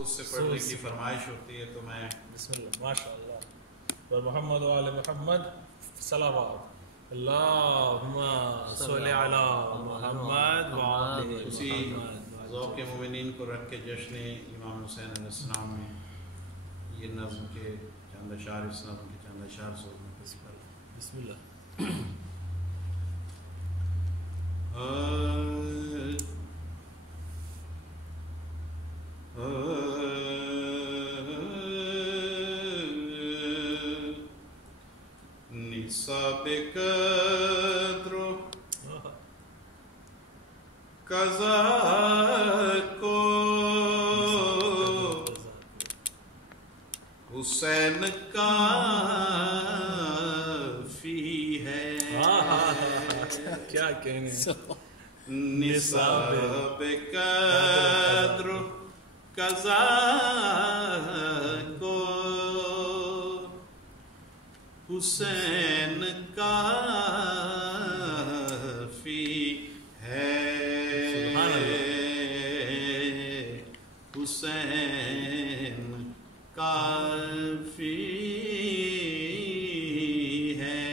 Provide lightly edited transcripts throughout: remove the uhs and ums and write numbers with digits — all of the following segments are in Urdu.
سوچ سے پڑھنے کی فرمائش ہوتی ہے تو میں بسم اللہ ماشاء اللہ اور محمد و آل محمد صلوات اللہم صلی علی محمد و آل اسی محمد ذوق مومنین کو رکھ کے جشن امام حسین علیہ السلام میں یہ نظم کے چند اشعار اس نظم کے چند اشعار سوچنے بسم اللہ نصاب قدر و قضا کو حسین کافی ہے کیا کہنے نصاب قدر و قضا کو حسین کافی ہے حسین کافی ہے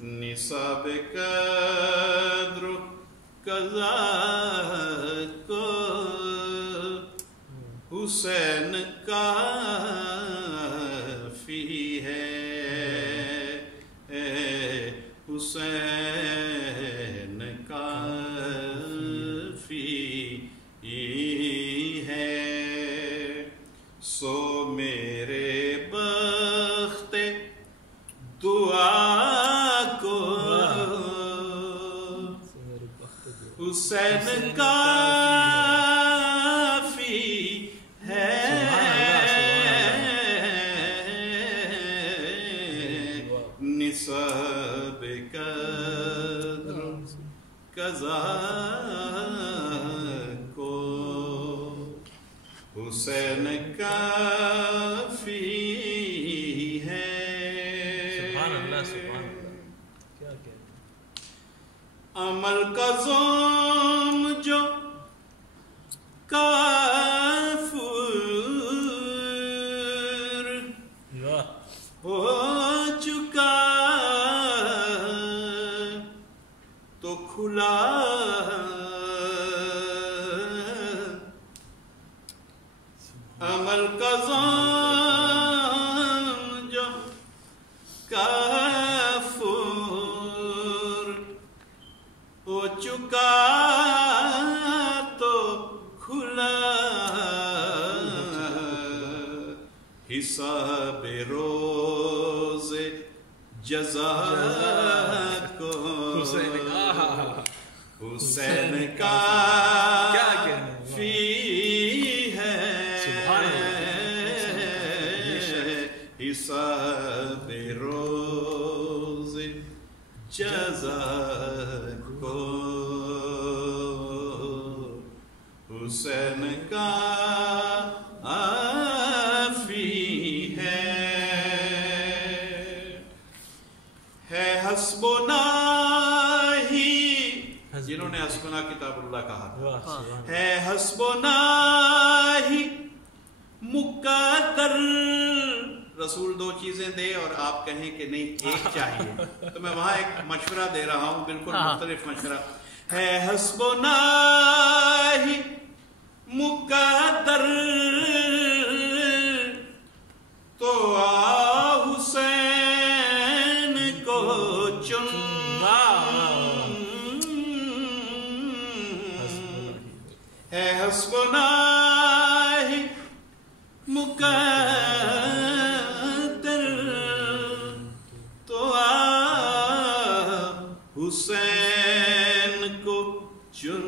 نصاب قدر و قضا کو حسین کافی ہے حسین کافی ہے سو میرے بخت دعا کو حسین کافی ہے نصاب قدر قضا کو حسین کافی ہے سبحان اللہ سبحان اللہ کیا کہنے عمل کا زوم جو کافر ہو چکا تو کھلا عمل کا زوم جو کافر ہو چکا تو کھلا حساب روز جزا کو حسین کافی ہے حساب روز جزا کو حسین کافی ہے حسبنا ہی جنہوں نے حسبنا کتاب اللہ کہا ہے حسبنا ہی مقدر رسول دو چیزیں دے اور آپ کہیں کہ نہیں ایک چاہیے تو میں وہاں ایک مشورہ دے رہا ہوں بالکل مختلف مشورہ ہے حسبنا ہی مقدر تو حسین کو چن ہے حسبنا ہی مقدر تو حسین کو چن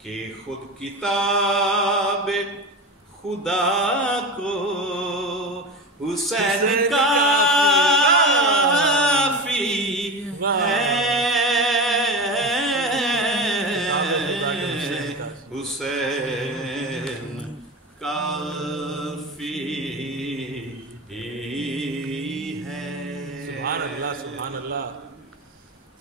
کہ خود کتاب خدا کو حسین کافی ہے حسین کافی ہے سبحان اللہ سبحان اللہ